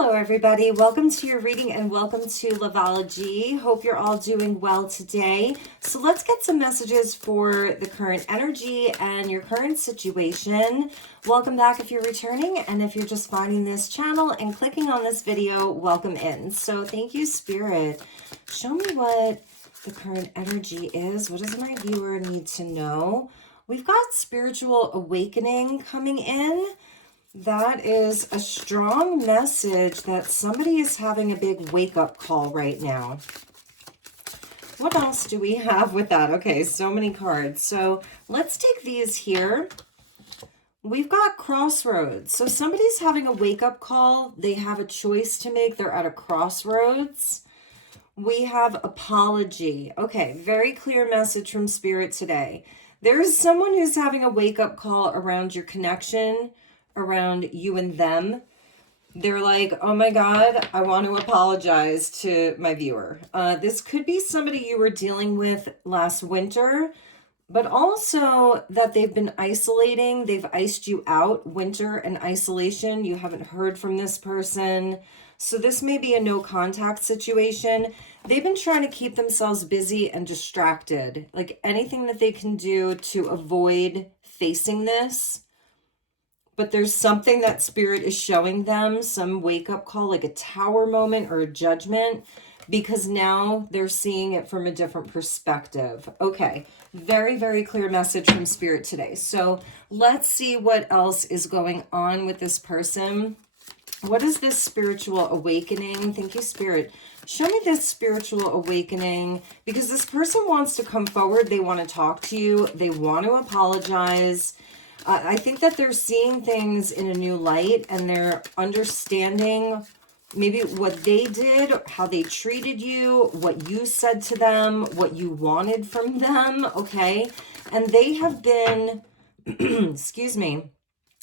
Hello everybody, welcome to your reading and welcome to Loveology. Hope you're all doing well today. So let's get some messages for the current energy and your current situation. Welcome back if you're returning, and if you're just finding this channel and clicking on this video, welcome in. So thank you, Spirit. Show me what the current energy is. What does my viewer need to know? We've got spiritual awakening coming in. That is a strong message that somebody is having a big wake-up call right now. What else do we have with that? Okay, so many cards. So let's take these here. We've got crossroads. So somebody's having a wake-up call. They have a choice to make. They're at a crossroads. We have apology. Okay, very clear message from Spirit today. There is someone who's having a wake-up call around your connection, around you and them. They're like, oh my God, I want to apologize to my viewer. This could be somebody you were dealing with last winter, but also that they've been isolating. They've iced you out, winter and isolation. You haven't heard from this person. So this may be a no contact situation. They've been trying to keep themselves busy and distracted, like anything that they can do to avoid facing this. But there's something that Spirit is showing them, some wake-up call, like a tower moment or a judgment, because now they're seeing it from a different perspective. Okay, very, very clear message from Spirit today. So let's see what else is going on with this person. What is this spiritual awakening? Thank you, Spirit. Show me this spiritual awakening, because this person wants to come forward. They want to talk to you. They want to apologize. I think that they're seeing things in a new light, and they're understanding maybe what they did, how they treated you, what you said to them, what you wanted from them, okay? And they have been, excuse me,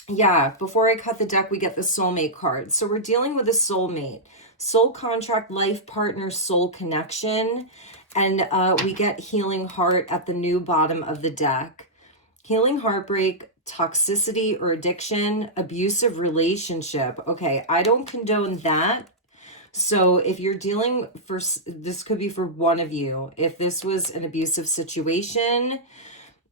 yeah, before I cut the deck, we get the soulmate card. So we're dealing with a soulmate, soul contract, life partner, soul connection, and we get healing heart at the new bottom of the deck. Healing heartbreak, toxicity or addiction, abusive relationship. Okay, I don't condone that. So if you're dealing for, this could be for one of you. If this was an abusive situation,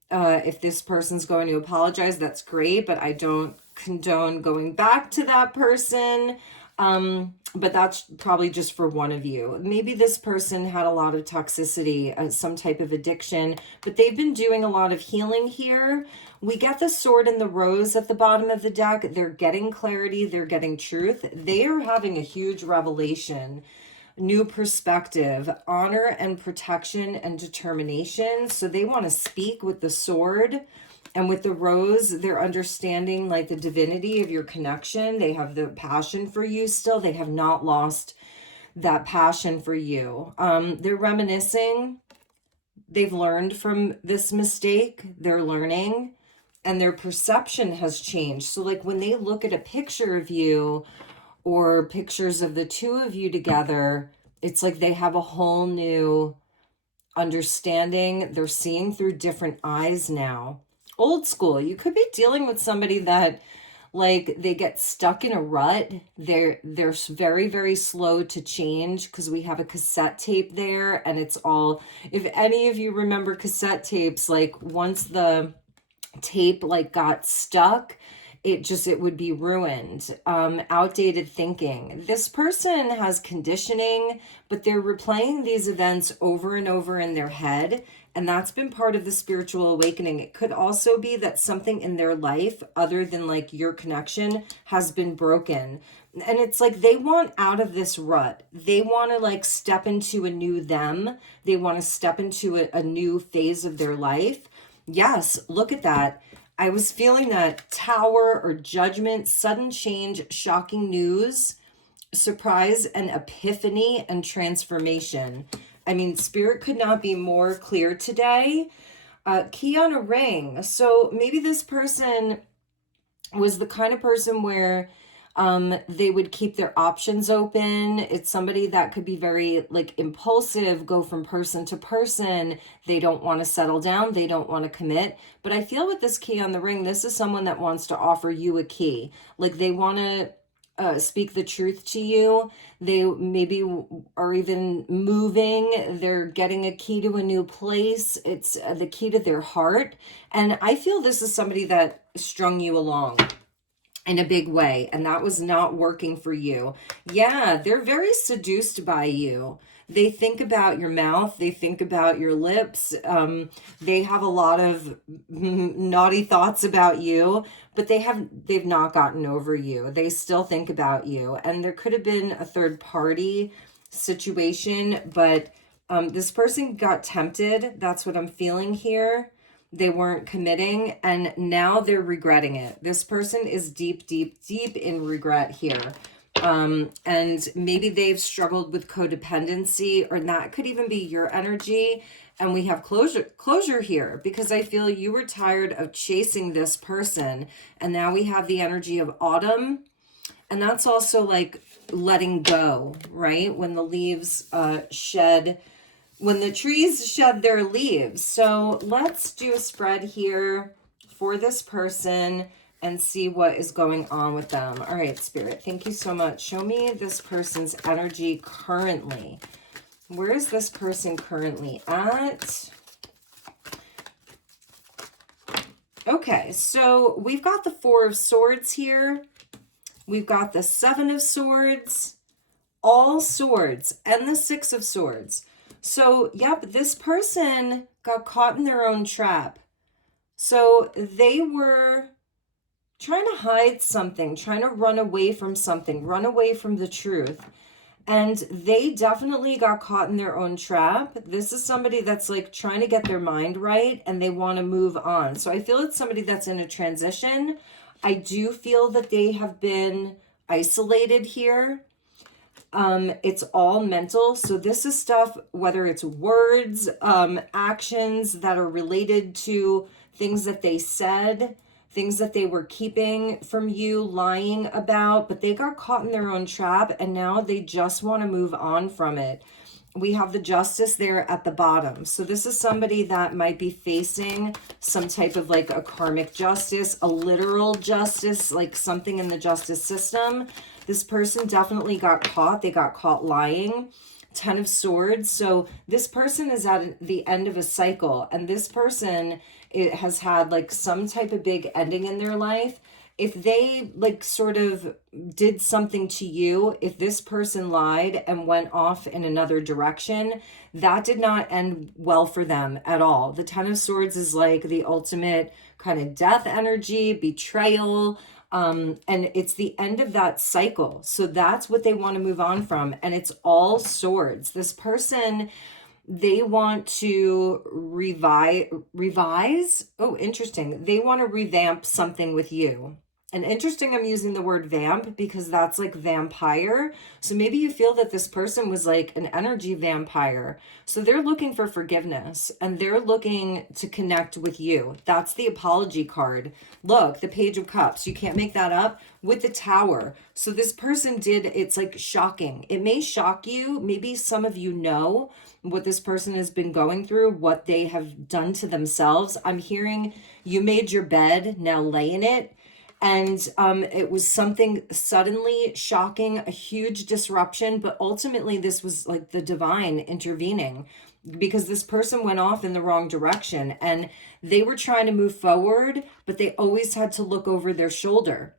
if this person's going to apologize, that's great, but I don't condone going back to that person. But that's probably just for one of you. Maybe this person had a lot of toxicity, some type of addiction, but they've been doing a lot of healing here. We get the sword and the rose at the bottom of the deck. They're getting clarity. They're getting truth. They are having a huge revelation, new perspective, honor and protection and determination. So they want to speak with the sword. And with the rose, they're understanding like the divinity of your connection. They have the passion for you still. They have not lost that passion for you. They're reminiscing. They've learned from this mistake. They're learning, and their perception has changed. So like when they look at a picture of you or pictures of the two of you together, it's like they have a whole new understanding. They're seeing through different eyes now. Old school, you could be dealing with somebody that like they get stuck in a rut. They're very, very slow to change because we have a cassette tape there, and it's all, if any of you remember cassette tapes, like once the tape like got stuck, it would be ruined. Outdated thinking. This person has conditioning, but they're replaying these events over and over in their head. And that's been part of the spiritual awakening. It could also be that something in their life, other than like your connection, has been broken. And it's like they want out of this rut. They want to like step into a new them. They want to step into a new phase of their life. Yes, look at that. I was feeling that tower or judgment, sudden change, shocking news, surprise and epiphany and transformation. I mean, Spirit could not be more clear today. Key on a ring. So maybe this person was the kind of person where they would keep their options open. It's somebody that could be very like impulsive, go from person to person. They don't want to settle down. They don't want to commit. But I feel with this key on the ring, this is someone that wants to offer you a key. Like they want to speak the truth to you. They maybe are even moving. They're getting a key to a new place. It's the key to their heart. And I feel this is somebody that strung you along in a big way, and that was not working for you. Yeah, they're very seduced by you. They think about your mouth, they think about your lips. They have a lot of naughty thoughts about you, but they've not gotten over you. They still think about you, and there could have been a third party situation, but this person got tempted. That's what I'm feeling here. They weren't committing, and now they're regretting it. This person is deep, deep, deep in regret here. And maybe they've struggled with codependency, or that could even be your energy. And we have closure here, because I feel you were tired of chasing this person. And now we have the energy of autumn. And that's also like letting go, right? When the leaves when the trees shed their leaves. So let's do a spread here for this person and see what is going on with them. All right, Spirit, thank you so much. Show me this person's energy currently. Where is this person currently at? Okay, so we've got the Four of Swords here. We've got the Seven of Swords, all swords, and the Six of Swords. So, yep, this person got caught in their own trap. So they were trying to hide something, trying to run away from something, run away from the truth. And they definitely got caught in their own trap. This is somebody that's like trying to get their mind right, and they want to move on. So I feel it's somebody that's in a transition. I do feel that they have been isolated here. It's all mental. So this is stuff, whether it's words, actions that are related to things that they said, things that they were keeping from you, lying about, but they got caught in their own trap, and now they just want to move on from it. We have the Justice there at the bottom. So this is somebody that might be facing some type of like a karmic justice, a literal justice, like something in the justice system. This person definitely got caught. They got caught lying. Ten of Swords. So this person is at the end of a cycle, and this person, it has had like some type of big ending in their life. If they like sort of did something to you, if this person lied and went off in another direction, that did not end well for them at all. The Ten of Swords is like the ultimate kind of death energy, betrayal, and it's the end of that cycle. So that's what they want to move on from. And it's all swords. This person, they want to revise. Oh, interesting. They want to revamp something with you. And interesting, I'm using the word vamp because that's like vampire. So maybe you feel that this person was like an energy vampire. So they're looking for forgiveness, and they're looking to connect with you. That's the apology card. Look, the Page of Cups. You can't make that up, with the Tower. So this person did, it's like shocking. It may shock you. Maybe some of you know what this person has been going through, what they have done to themselves. I'm hearing you made your bed, now lay in it. And it was something suddenly shocking, a huge disruption, but ultimately this was like the divine intervening, because this person went off in the wrong direction and they were trying to move forward, but they always had to look over their shoulder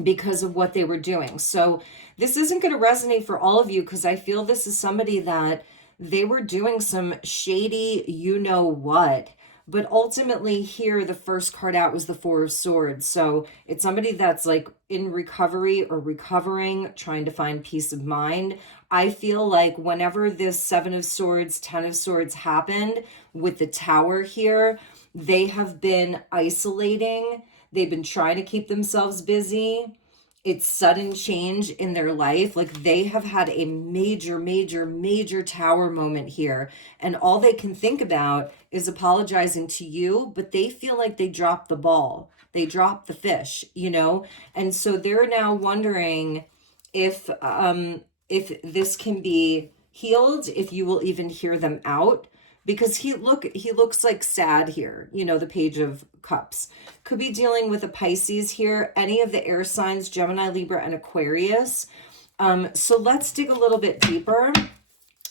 because of what they were doing. So this isn't going to resonate for all of you, because I feel this is somebody that they were doing some shady, you know what. But ultimately here, the first card out was the Four of Swords. So it's somebody that's like in recovery or recovering, trying to find peace of mind. I feel like whenever this Seven of Swords, Ten of Swords happened with the Tower here, they have been isolating. They've been trying to keep themselves busy. It's sudden change in their life. Like they have had a major, major, major Tower moment here. And all they can think about is apologizing to you, but they feel like they dropped the ball. They dropped the fish, you know? And so they're now wondering if this can be healed, if you will even hear them out. because he looks like sad here, you know, the Page of Cups. Could be dealing with a Pisces here, any of the air signs, Gemini, Libra, and Aquarius. So let's dig a little bit deeper.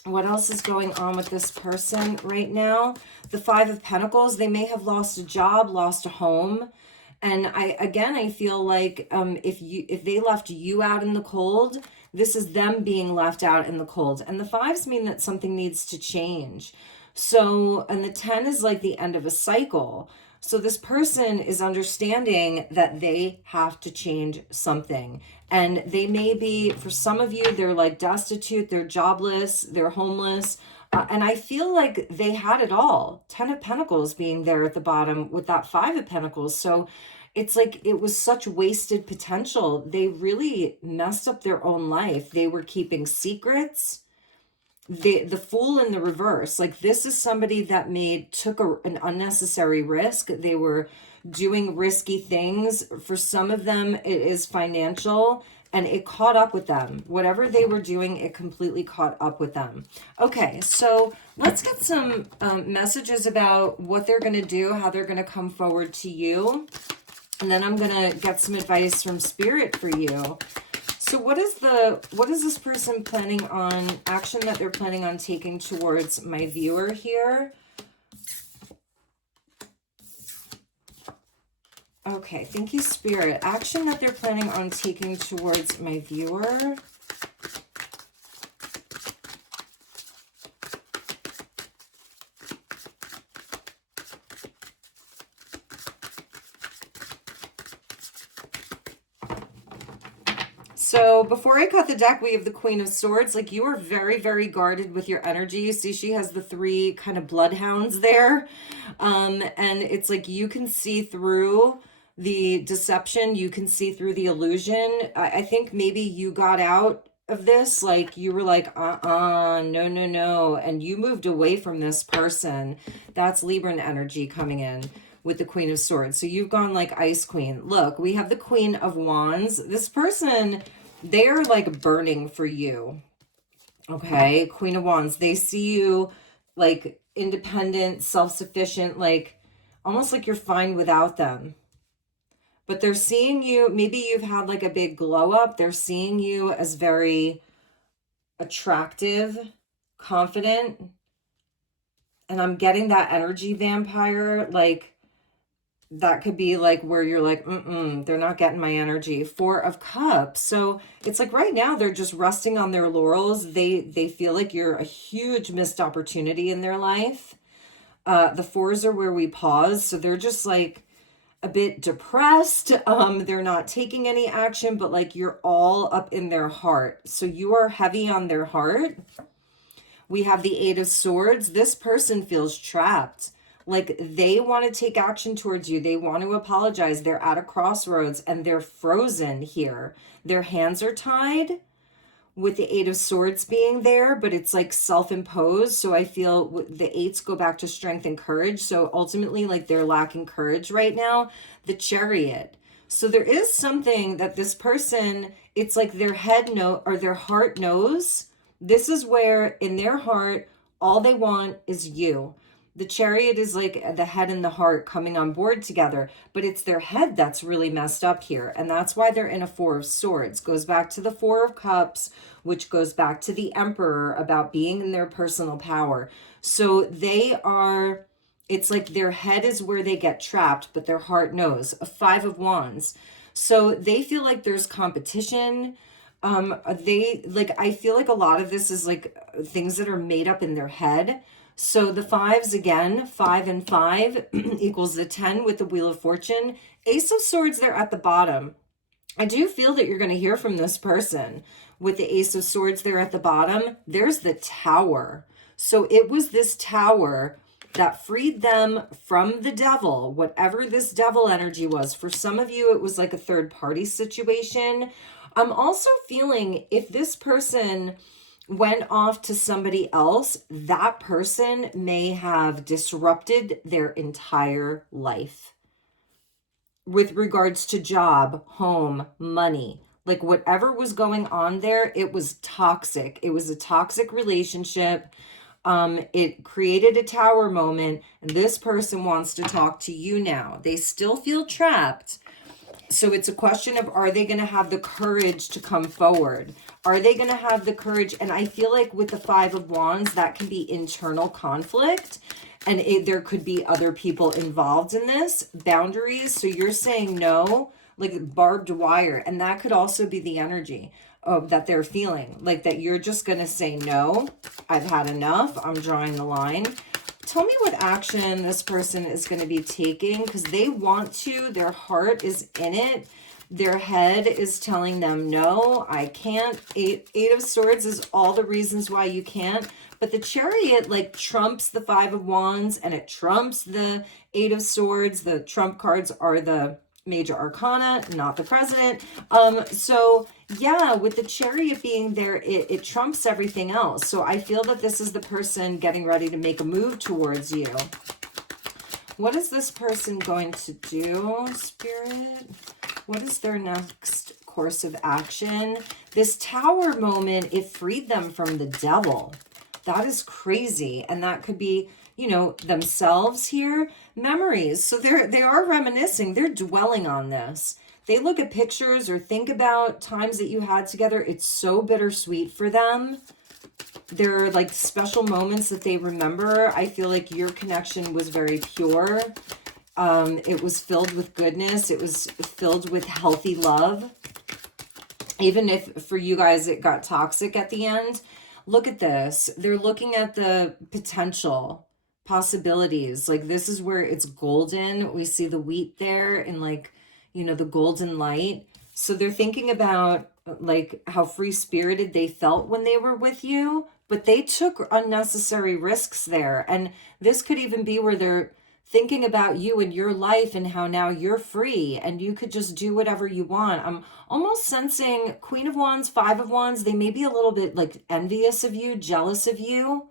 What else is going on with this person right now? The Five of Pentacles, they may have lost a job, lost a home. And I feel like if they left you out in the cold, this is them being left out in the cold. And the fives mean that something needs to change. So, and the 10 is like the end of a cycle. So this person is understanding that they have to change something. And they may be, for some of you, they're like destitute, they're jobless, they're homeless. And I feel like they had it all. 10 of Pentacles being there at the bottom with that 5 of Pentacles. So it's like it was such wasted potential. They really messed up their own life. They were keeping secrets. The Fool in the reverse, like this is somebody that took an unnecessary risk. They were doing risky things. For some of them, it is financial, and it caught up with them. Whatever they were doing, it completely caught up with them. Okay, so let's get some messages about what they're going to do, how they're going to come forward to you. And then I'm going to get some advice from Spirit for you. So what is this person planning on, action that they're planning on taking towards my viewer here? Okay, thank you, Spirit. Action that they're planning on taking towards my viewer. So before I cut the deck, we have the Queen of Swords. Like you are very, very guarded with your energy. You see she has the 3 kind of bloodhounds there. And it's like you can see through the deception. You can see through the illusion. I think maybe you got out of this. Like you were like, no, no, no. And you moved away from this person. That's Libran energy coming in with the Queen of Swords. So you've gone like Ice Queen. Look, we have the Queen of Wands. This person, they are like burning for you. Okay, Queen of Wands. They see you like independent, self-sufficient, like almost like you're fine without them. But they're seeing you, maybe you've had like a big glow up. They're seeing you as very attractive, confident. And I'm getting that energy vampire, like that could be like where you're like, they're not getting my energy. 4 of Cups. So it's like right now they're just resting on their laurels. They feel like you're a huge missed opportunity in their life. The 4s are where we pause. So they're just like a bit depressed. They're not taking any action, but like you're all up in their heart. So you are heavy on their heart. We have the 8 of Swords. This person feels trapped. Like they want to take action towards you. They want to apologize. They're at a crossroads and they're frozen here. Their hands are tied with the 8 of Swords being there, but it's like self-imposed. So I feel the 8s go back to strength and courage. So ultimately, like they're lacking courage right now. The Chariot. So there is something that this person, it's like their head or their heart knows. This is where in their heart, all they want is you. The Chariot is like the head and the heart coming on board together, but it's their head that's really messed up here. And that's why they're in a 4 of Swords. Goes back to the 4 of Cups, which goes back to the Emperor about being in their personal power. So they are, it's like their head is where they get trapped, but their heart knows. A 5 of Wands. So they feel like there's competition. I feel like a lot of this is like things that are made up in their head. So the 5s again, 5 and 5 equals the 10 with the Wheel of Fortune. Ace of Swords, they're at the bottom. I do feel that you're going to hear from this person. With the Ace of Swords there at the bottom, there's the Tower. So it was this Tower that freed them from the devil, whatever this devil energy was. For some of you, it was like a third party situation. I'm also feeling if this person went off to somebody else, that person may have disrupted their entire life with regards to job, home, money. Like whatever was going on there, it was toxic. It was a toxic relationship. It created a tower moment, and this person wants to talk to you now. They still feel trapped. So it's a question of, are they going to have the courage to come forward? Are they going to have the courage? And I feel like with the Five of Wands, that can be internal conflict. And there could be other people involved in this. Boundaries. So you're saying no, like barbed wire. And that could also be the energy of that they're feeling. Like that you're just going to say, no, I've had enough. I'm drawing the line. Tell me what action this person is going to be taking, because they want to. Their heart is in it. Their head is telling them, no, I can't. Eight of Swords is all the reasons why you can't. But the Chariot like trumps the Five of Wands, and it trumps the Eight of Swords. The trump cards are the major arcana, not the president. So yeah, with the Chariot being there, it trumps everything else. So I feel that this is the person getting ready to make a move towards you. What is this person going to do, Spirit? What is their next course of action? This Tower moment, it freed them from the devil. That is crazy. And that could be, you know, themselves here. Memories. So they are reminiscing. They're dwelling on this. They look at pictures or think about times that you had together. It's so bittersweet for them. There are like special moments that they remember. I feel like your connection was very pure. It was filled with goodness. It was filled with healthy love. Even if for you guys it got toxic at the end. Look at this. They're looking at the potential possibilities. Like this is where it's golden. We see the wheat there and like, you know, the golden light. So they're thinking about like how free-spirited they felt when they were with you, but they took unnecessary risks there. And this could even be where they're thinking about you and your life and how now you're free and you could just do whatever you want. I'm almost sensing Queen of Wands, Five of Wands. They may be a little bit like envious of you, jealous of you.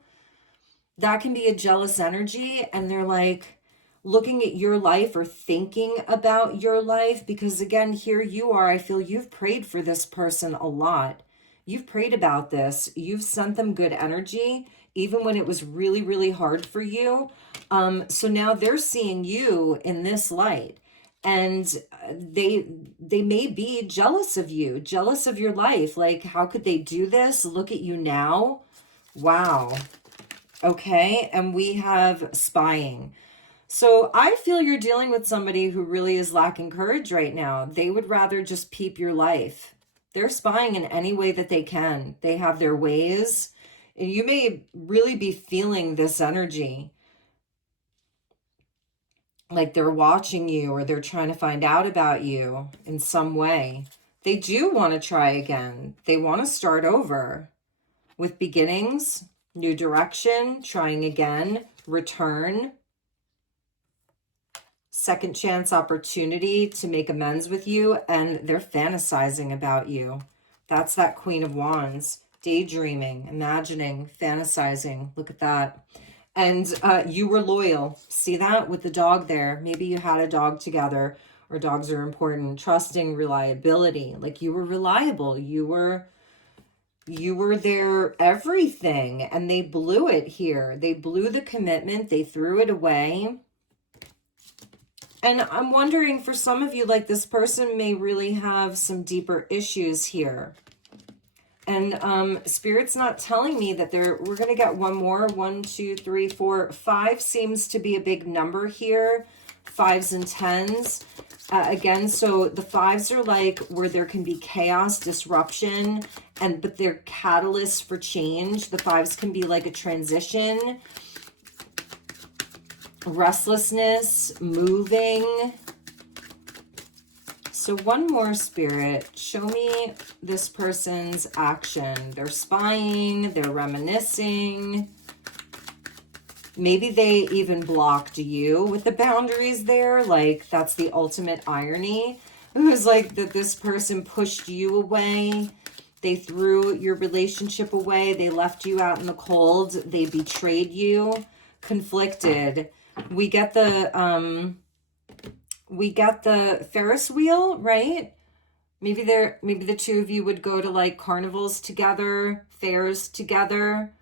That can be a jealous energy. And they're like looking at your life or thinking about your life, because again, here you are. I feel you've prayed for this person a lot. You've prayed about this. You've sent them good energy, even when it was really, really hard for you. So now they're seeing you in this light, and they may be jealous of you, jealous of your life. Like, how could they do this? Look at you now. Wow. Okay. And we have spying. So I feel you're dealing with somebody who really is lacking courage right now. They would rather just peep your life. They're spying in any way that they can. They have their ways. And you may really be feeling this energy. Like they're watching you or they're trying to find out about you in some way. They do want to try again. They want to start over with beginnings, new direction, trying again, return. Second chance opportunity to make amends with you, and they're fantasizing about you. That's that Queen of Wands. Daydreaming, imagining, fantasizing. Look at that. And you were loyal. See that with the dog there? Maybe you had a dog together, or dogs are important. Trusting, reliability. Like you were reliable. You were their everything, and they blew it here. They blew the commitment. They threw it away. And I'm wondering, for some of you, like this person may really have some deeper issues here. And Spirit's not telling me that we're going to get one more. 1, 2, 3, 4, 5 seems to be a big number here. 5s and 10s. Again, so the 5s are like where there can be chaos, disruption, but they're catalysts for change. The 5s can be like a transition, restlessness, moving. So one more, Spirit. Show me this person's action. They're spying, they're reminiscing. Maybe they even blocked you with the boundaries there. Like, that's the ultimate irony. It was like that this person pushed you away. They threw your relationship away. They left you out in the cold. They betrayed you. Conflicted. We get the Ferris wheel, right? Maybe the two of you would go to like carnivals together, fairs together.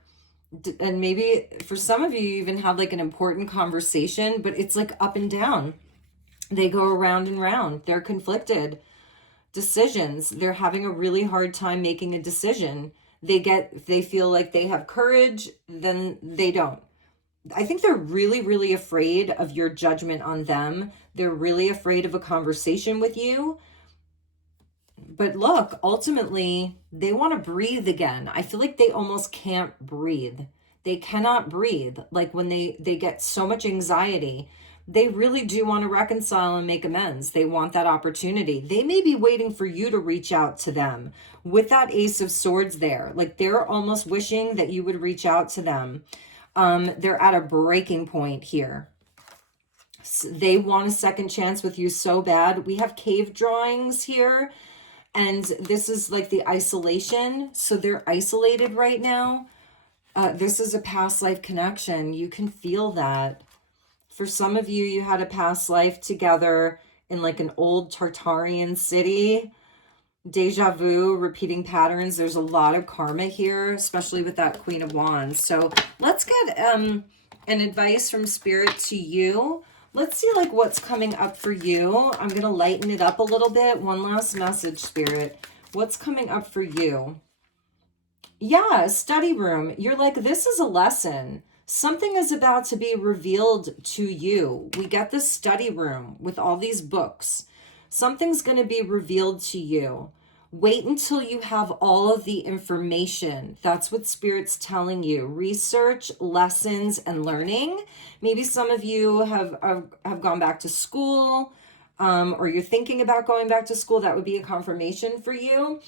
And maybe for some of you, you even had like an important conversation, but it's like up and down. They go around and round. They're conflicted decisions. They're having a really hard time making a decision. They feel like they have courage, then they don't. I think they're really, really afraid of your judgment on them. They're really afraid of a conversation with you. But look, ultimately, they want to breathe again. I feel like they almost can't breathe. They cannot breathe. Like when they get so much anxiety, they really do want to reconcile and make amends. They want that opportunity. They may be waiting for you to reach out to them with that Ace of Swords there. Like they're almost wishing that you would reach out to them. They're at a breaking point here. They want a second chance with you so bad. We have cave drawings here. And this is like the isolation. So they're isolated right now. This is a past life connection. You can feel that. For some of you, you had a past life together in like an old Tartarian city. Deja vu, repeating patterns. There's a lot of karma here, especially with that Queen of Wands. So let's get an advice from Spirit to you. Let's see like what's coming up for you. I'm going to lighten it up a little bit. One last message, Spirit. What's coming up for you? Yeah, study room. You're like, this is a lesson. Something is about to be revealed to you. We get the study room with all these books. Something's going to be revealed to you. Wait until you have all of the information. That's what Spirit's telling you. Research, lessons, and learning. Maybe some of you have gone back to school, or you're thinking about going back to school. That would be a confirmation for you.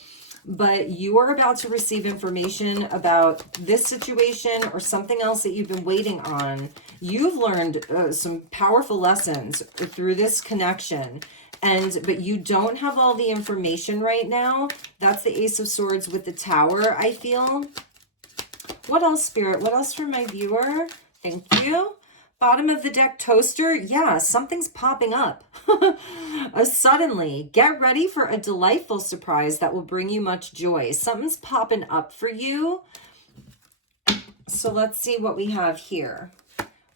But you are about to receive information about this situation or something else that you've been waiting on. You've learned some powerful lessons through this connection. But you don't have all the information right now. That's the Ace of Swords with the Tower, I feel. What else, Spirit? What else for my viewer? Thank you. Bottom of the deck, Toaster. Yeah, something's popping up. Suddenly, get ready for a delightful surprise that will bring you much joy. Something's popping up for you. So let's see what we have here.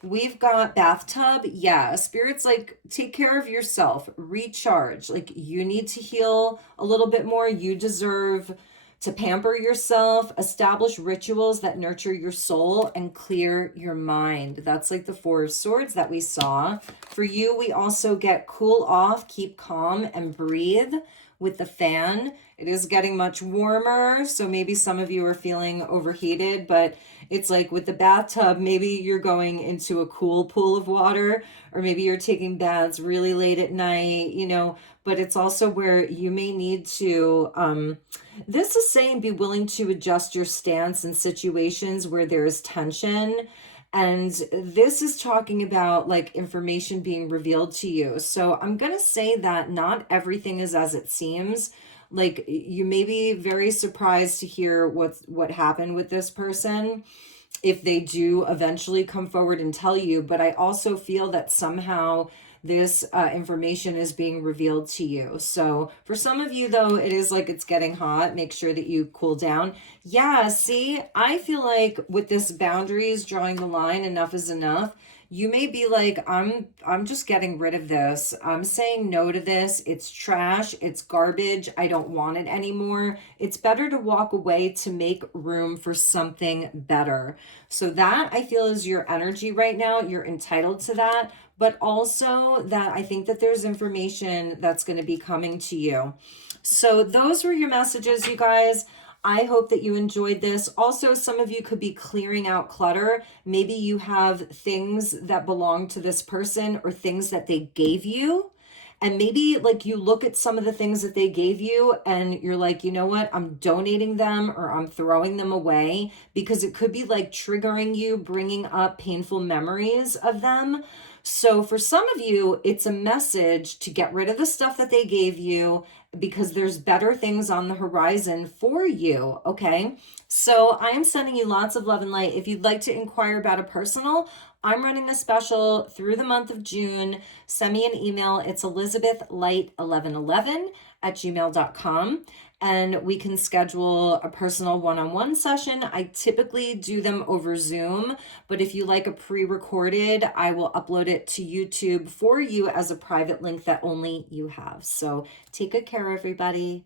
We've got bathtub. Yeah, Spirit's like, take care of yourself, recharge. Like you need to heal a little bit more. You deserve to pamper yourself, establish rituals that nurture your soul and clear your mind. That's like the Four of Swords that we saw. For you, we also get cool off, keep calm, and breathe with the fan. It is getting much warmer, so maybe some of you are feeling overheated, but it's like with the bathtub, maybe you're going into a cool pool of water, or maybe you're taking baths really late at night, you know, but it's also where you may need to, this is saying be willing to adjust your stance in situations where there's tension. And this is talking about like information being revealed to you. So I'm going to say that not everything is as it seems. Like you may be very surprised to hear what happened with this person if they do eventually come forward and tell you. But I also feel that somehow this information is being revealed to you. So for some of you, though, it is like it's getting hot. Make sure that you cool down. Yeah, see, I feel like with this boundaries, drawing the line, enough is enough. You may be like, I'm just getting rid of this. I'm saying no to this. It's trash. It's garbage. I don't want it anymore. It's better to walk away to make room for something better. So that I feel is your energy right now. You're entitled to that. But also that I think that there's information that's going to be coming to you. So those were your messages, you guys. I hope that you enjoyed this. Also, some of you could be clearing out clutter. Maybe you have things that belong to this person or things that they gave you. And maybe like you look at some of the things that they gave you and you're like, you know what, I'm donating them or I'm throwing them away, because it could be like triggering you, bringing up painful memories of them. So for some of you, it's a message to get rid of the stuff that they gave you because there's better things on the horizon for you, okay? So I am sending you lots of love and light. If you'd like to inquire about a personal, I'm running a special through the month of June. Send me an email. It's elizabethlight1111 at gmail.com. and we can schedule a personal one-on-one session. I typically do them over Zoom, but if you like a pre-recorded, I will upload it to YouTube for you as a private link that only you have. So take good care, everybody.